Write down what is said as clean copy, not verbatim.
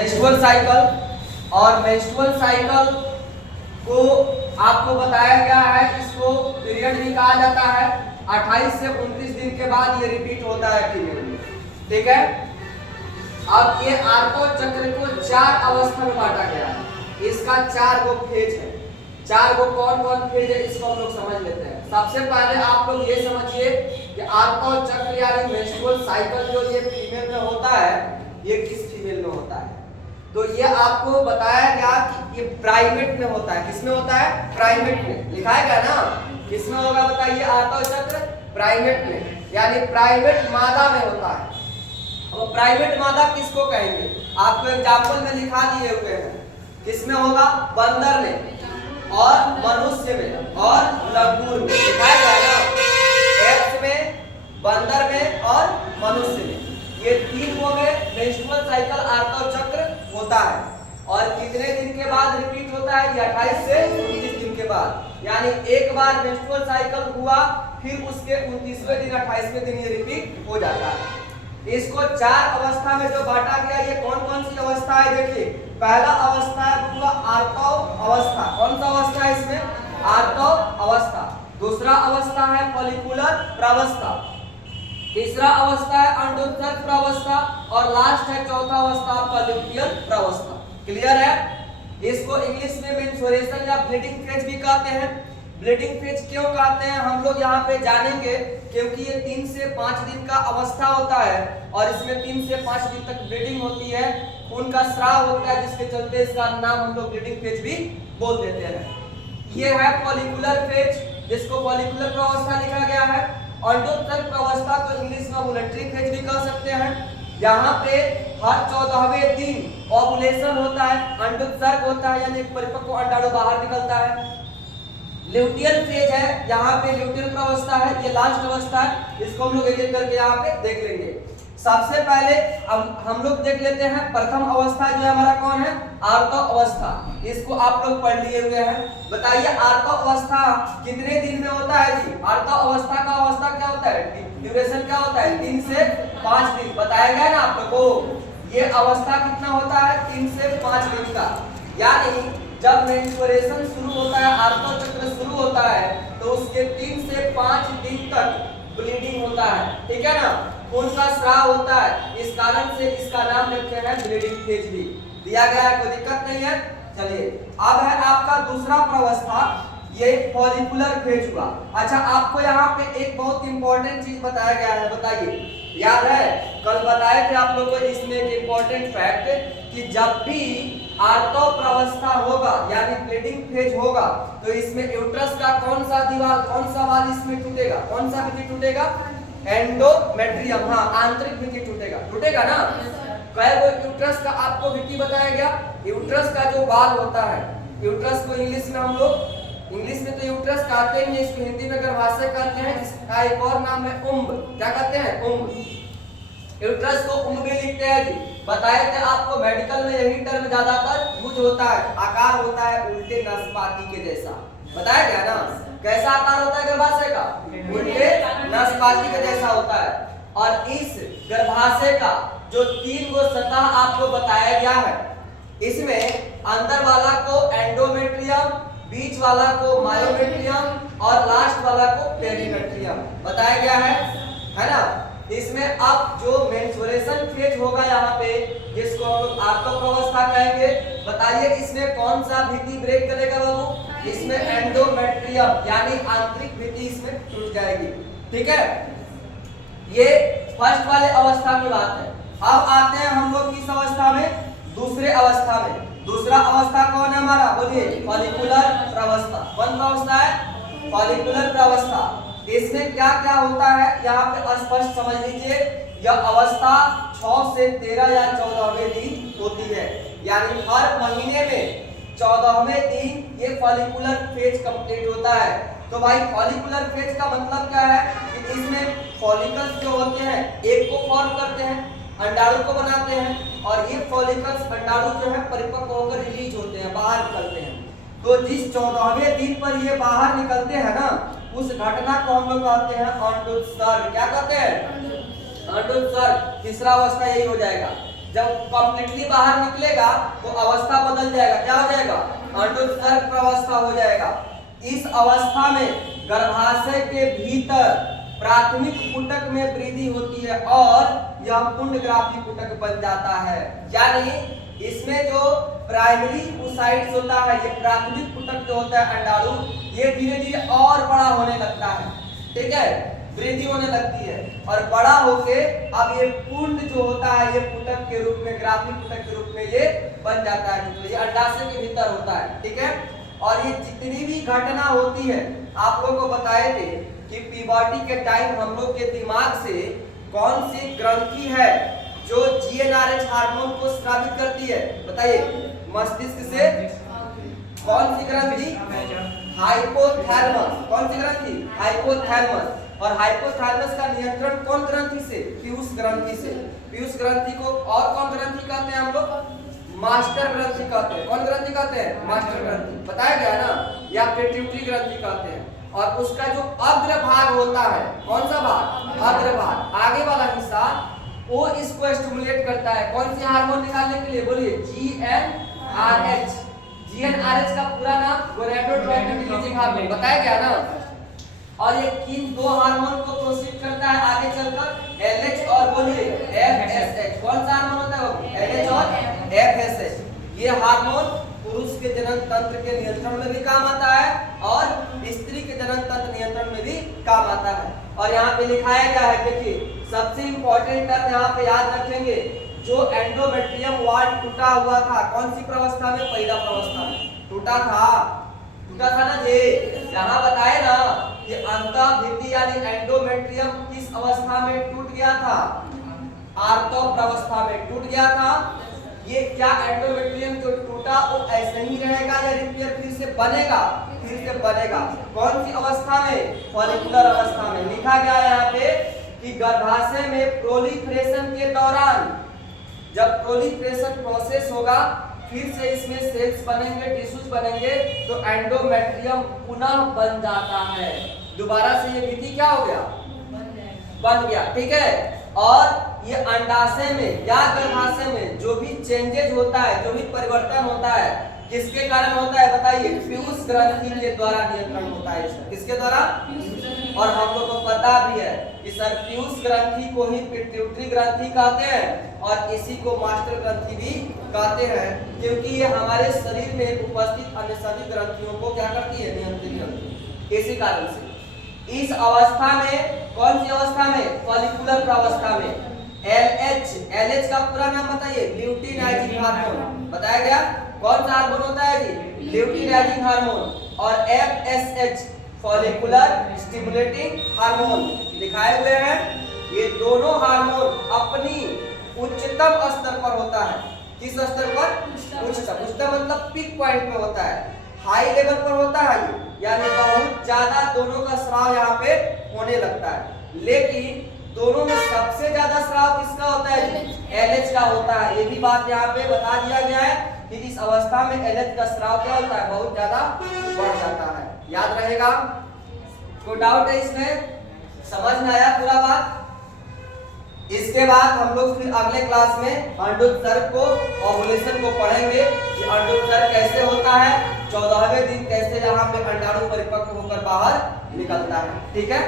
Menstrual cycle और menstrual cycle को आपको बताया गया है, इसको पीरियड भी कहा जाता है। 28 से 29 दिन के बाद ये रिपीट होता है फीमेल में, ठीक है। अब ये आर्तव चक्र को 4 अवस्था में बांटा गया है। इसका 4 गो फेज है। 4 गो कौन कौन फेज है इसको हम लोग समझ लेते हैं। सबसे पहले आप लोग ये समझिए कि आर्तव चक्र यानी मेंस्ट्रुअल साइकिल जो ये फीमेल में होता है, ये किस फीमेल में होता है। तो ये आपको बताया गया कि ये प्राइमेट में होता है। किसमें होता है? प्राइमेट में। लिखा गया ना किसमें होगा, बताइए। आर्तव चक्र प्राइमेट में, यानी प्राइमेट मादा में होता है। अब प्राइमेट मादा किसको कहेंगे? आपको एग्जांपल में लिखा दिए हुए हैं। किसमें होगा? बंदर में और मनुष्य में और लंगूर में। लिखा गया ना एप्स में, बंदर में और मनुष्य में। ये 3 हो गए मेंस्ट्रुअल साइकिल आर्तव चक्र होता है। और कितने दिन के बाद रिपीट होता है? 28 से 29 दिन के बाद। यानी एक बार मेंस्ट्रुअल साइकिल हुआ, फिर उसके 29वें दिन 28वें दिन ये रिपीट हो जाता है। इसको 4 अवस्था में जो बांटा गया, ये कौन कौन सी अवस्था है देखिए। पहला अवस्था है पूरा आर्तव अवस्था। कौन सा अवस्था है इसमें? आर्तव अवस्था। दूसरा अवस्था है फॉलिकुलर प्रावस्था। तीसरा अवस्था है अंडोत्सर्ग प्रावस्था और लास्ट है चौथा अवस्था आपका ल्यूटियल प्रावस्था। क्लियर है? इसको इंग्लिश में मेंस्ट्रुएशन या ब्लीडिंग फेज भी कहते हैं। ब्लीडिंग फेज क्यों कहते हैं हम लोग यहाँ पे जानेंगे, क्योंकि ये 3 से 5 दिन का अवस्था होता है और इसमें 3 से 5 दिन तक ब्लीडिंग होती है, खून का स्राव होता है, जिसके चलते इसका नाम हम लोग ब्लीडिंग फेज भी बोल देते हैं। ये है फॉलिकुलर फेज, जिसको फॉलिकुलर प्रावस्था लिखा गया है। अंडोत्सर्ग प्रावस्था को इंग्लिश में ओवुलेटरी फेज भी कह सकते हैं। यहाँ पे हर 14वें दिन ओवुलेशन होता है, अंडोत्सर्ग होता है, यानी परिपक्व अंडाणु बाहर निकलता है। ल्यूटियल फेज है, यहाँ पे ल्यूटियल प्रावस्था है, ये लास्ट अवस्था है। इसको हम लोग एक एक करके यहाँ पे देख लेंगे। सबसे पहले हम लोग देख लेते हैं प्रथम अवस्था जो है हमारा कौन है? आर्तव अवस्था। इसको आप लोग पढ़ लिए हुए हैं। बताइए आर्तव अवस्था कितने दिन में होता है जी? आर्तव अवस्था का अवस्था क्या होता है? ड्यूरेशन क्या होता है? 3 से 5 दिन। बताया गया ना आप लोगों को। ये अवस्था कितना होता है? 3 से 5 दिन का। यानी जब मेंस्ट्रुएशन शुरू होता है, आर्तव चक्र शुरू होता है, तो उसके 3 से 5 दिन तक ब्लीडिंग होता है, ठीक है ना। खून का स्राव होता है, इस कारण से इसका नाम रखे हैं ब्लीडिंग फेज भी दिया गया है। कोई दिक्कत नहीं है। चलिए अब है आपका दूसरा प्रावस्था, ये फॉलिकुलर फेज हुआ। अच्छा, आपको यहाँ पे एक बहुत इंपॉर्टेंट चीज बताया गया है। बताइए, याद है कल बताए थे आप लोग को इसमें एक इंपॉर्टेंट फैक्ट कि जब भी आर्तव प्रावस्था होगा यानी ब्लीडिंग फेज होगा, तो इसमें यूट्रस का कौन सा दीवार, कौन सा वाल इसमें टूटेगा? कौन सा भित्ति टूटेगा? एंडोमेट्रियम। हाँ, आंतरिक भित्ति टूटेगा। टूटेगा ना। कई गो यूट्रस का आपको भित्ति बताया गया। यूट्रस का जो वाल होता है, यूट्रस को इंग्लिश में हम लोग, इंग्लिश में तो यूट्रस कहते हैं, इसको हिंदी में गर्भाशय कहते हैं। इसका एक और नाम है उम्ब। क्या कहते हैं? उम्ब। यूट्रस को उम्ब भी लिखते हैं जी। बताए थे आपको मेडिकल में यही टर्म ज्यादातर यूज होता है। आकार होता है उल्टे नाशपाती के जैसा। बताया गया ना कैसा आकार होता है गर्भाशय का? उल्टे नाशपाती के जैसा होता है। और इस गर्भाशय का जो 3 गो सतह आपको बताया गया है, इसमें अंदर वाला को एंडोमेट्रियम, बीच वाला को मायोमेट्रियम और लास्ट वाला को पेरीमेट्रियम बताया गया है ना। इसमें अब जो मेंस्ट्रुएशन फेज होगा यहाँ पे, जिसको हम लोग आर्तव प्रावस्था कहेंगे, बताइए इसमें कौन सा भित्ति ब्रेक करेगा बाबू? इसमें एंडोमेट्रियम यानी आंतरिक भित्ति इसमें टूट जाएगी, ठीक है। ये फर्स्ट वाले अवस्था की बात है। अब आते हैं हम लोग किस अवस्था में? दूसरे अवस्था में। दूसरा अवस्था कौन है हमारा? बोलिए, फॉलिकुलर प्रावस्था। कौन प्रावस्था है? फॉलिकुलर प्रावस्था। इसमें क्या क्या होता है यहाँ पे स्पष्ट समझ लीजिए। यह अवस्था 6 से 13 या 14वें दिन होती है, यानी हर महीने में 14वें दिन ये फॉलिकुलर फेज कंप्लीट होता है। तो भाई फॉलिकुलर फेज का मतलब क्या है कि इसमें फॉलिकल्स जो होते हैं एक को फॉर्म करते हैं, अंडाणु को बनाते हैं, और ये फॉलिकल्स अंडाणु जो है परिपक्व होकर रिलीज होते हैं, बाहर निकलते हैं। तो जिस 14वें दिन पर ये बाहर निकलते हैं ना, उस घटना को हम लोग कहते हैं अंडोत्सर्ग। क्या कहते हैं? अंडोत्सर्ग। तीसरा अवस्था यही हो जाएगा। जब कंप्लीटली बाहर निकलेगा तो अवस्था बदल जाएगा, क्या हो जाएगा, अंडोत्सर्ग प्रावस्था हो जाएगा। इस अवस्था में गर्भाशय के भीतर प्राथमिक पुटक में वृद्धि होती है और यह पुंडग्राफी पुटक बन जाता है। यानी इसमें जो प्राइमरी ओसाइट्स होता है, ये प्राथमिक पुटक जो होता है अंडाणु, ये धीरे धीरे और बड़ा होने लगता है, ठीक है, वृद्धि होने लगती है और बड़ा होके अब ये पुंड जो होता है ये पुटक के रूप में, ग्राफी पुटक के रूप में ये बन जाता है। तो ये अंडाशय के भीतर होता है, ठीक है। और ये जितनी भी घटना होती है, आप लोगों को बताए थे कि प्यूबर्टी के टाइम हम लोग के दिमाग से कौन सी ग्रंथि है जो जीएनआरएच हार्मोन को स्रावित करती है, बताइए, मस्तिष्क से कौन सी ग्रंथि, हाइपोथैलेमस, कौन सी ग्रंथि, हाइपोथैलेमस। और हाइपोथैलेमस का नियंत्रण कौन ग्रंथि से, पीयूष ग्रंथि से। पीयूष ग्रंथि को और कौन ग्रंथि कहते हैं हम लोग, मास्टर ग्रंथि कहते हैं। कौन ग्रंथि कहते हैं, मास्टर ग्रंथि, बताया गया ना, या पिट्यूटरी ग्रंथि कहते हैं। और उसका जो अग्र भाग होता है, कौन सा भाग, अग्र भाग, आगे वाला हिस्सा, वो इसको स्टिमुलेट करता है कौन सी हार्मोन निकालने के लिए, बोलिए, जीएनआरएच। जीएनआरएच का पूरा नाम गोनाडोट्रोपिन रिलीजिंग हार्मोन, बताया गया ना। और ये किन दो हार्मोन को प्रोसीड करता है आगे चलकर, एलएच और बोलिए एफएसएच। कौन सा हार्मोन होता है वो, एलएच और एफएसएच। ये हार्मोन पुरुष के जनन तंत्र के नियंत्रण में भी काम आता है और स्त्री के जनन तंत्र नियंत्रण में भी काम आता है। और यहाँ पे लिखाया गया है, देखिए, सबसे इंपॉर्टेंट टर्म यहाँ पे याद रखेंगे, जो एंडोमेट्रियम वाल टूटा हुआ था, कौन सी प्रावस्था में, पहिला प्रावस्था में टूटा था ना जी। यहाँ बताए ना कि अंतःभित्ति यानी एंडोमेट्रियम किस अवस्था में टूट गया था, आर्तो प्रावस्था में टूट गया था। ये क्या एंडोमेट्रियम जो टूटा वो ऐसे ही रहेगा या रिपेयर फिर से बनेगा, फिर से बनेगा। कौन सी अवस्था में, फॉलिकुलर अवस्था में। लिखा गया है यहाँ पे कि गर्भाशय में प्रोलिफरेशन के दौरान, जब प्रोलिफरेशन प्रोसेस होगा, फिर से इसमें सेल्स बनेंगे, टिश्यूज बनेंगे, तो एंडोमेट्रियम पुनः बन जाता है। दोबारा से ये विधि क्या हो गया, बन गया, ठीक है। और ये अंडाशय में या गर्भाशय में जो भी चेंजेज होता है, जो भी परिवर्तन होता है, किसके कारण होता है, बताइए, पीयूष ग्रंथि के द्वारा नियंत्रण होता है इसका, किसके द्वारा। और हम लोग को पता भी है कि सर पीयूष ग्रंथि को ही पिट्यूटरी ग्रंथि कहते हैं और इसी को मास्टर ग्रंथि भी कहते हैं, क्योंकि ये हमारे शरीर में उपस्थित अन्य सभी ग्रंथियों को क्या करती है, नियंत्रित करती है। इसी कारण से इस अवस्था में, कौन सी अवस्था में, फॉलिकुलर प्रावस्था में, एलएच का पूरा नाम बताइए, ल्यूटिनाइजिंग हार्मोन, बताया गया। कौन सा हार्मोन होता है जी, ल्यूटिनाइजिंग हार्मोन। और एफएसएच फॉलिकुलर स्टिमुलेटिंग हार्मोन दिखाए हुए हैं। ये दोनों हार्मोन अपनी उच्चतम स्तर पर होता है, किस स्तर पर, उच्चतम। उच्चतम मतलब पीक पॉइंट पे होता है, हाई लेवल पर होता है ये, यानी बहुत ज्यादा दोनों का स्राव यहाँ पे होने लगता है। लेकिन दोनों में सबसे ज्यादा स्राव किसका होता है, एलएच का होता है। ये भी बात यहाँ पे बता दिया गया है कि इस अवस्था में एलएच का स्राव क्या होता है, बहुत ज्यादा बढ़ जाता है। याद रहेगा, कोई डाउट है इसमें, समझ में आया पूरा बात। इसके बाद हम लोग फिर अगले क्लास में अंडोत्सर्ग को, ओव्यूलेशन को पढ़ेंगे कि अंडोत्सर्ग कैसे होता है, 14वें दिन कैसे यहाँ पे अंडाणु परिपक्व होकर बाहर निकलता है, ठीक है।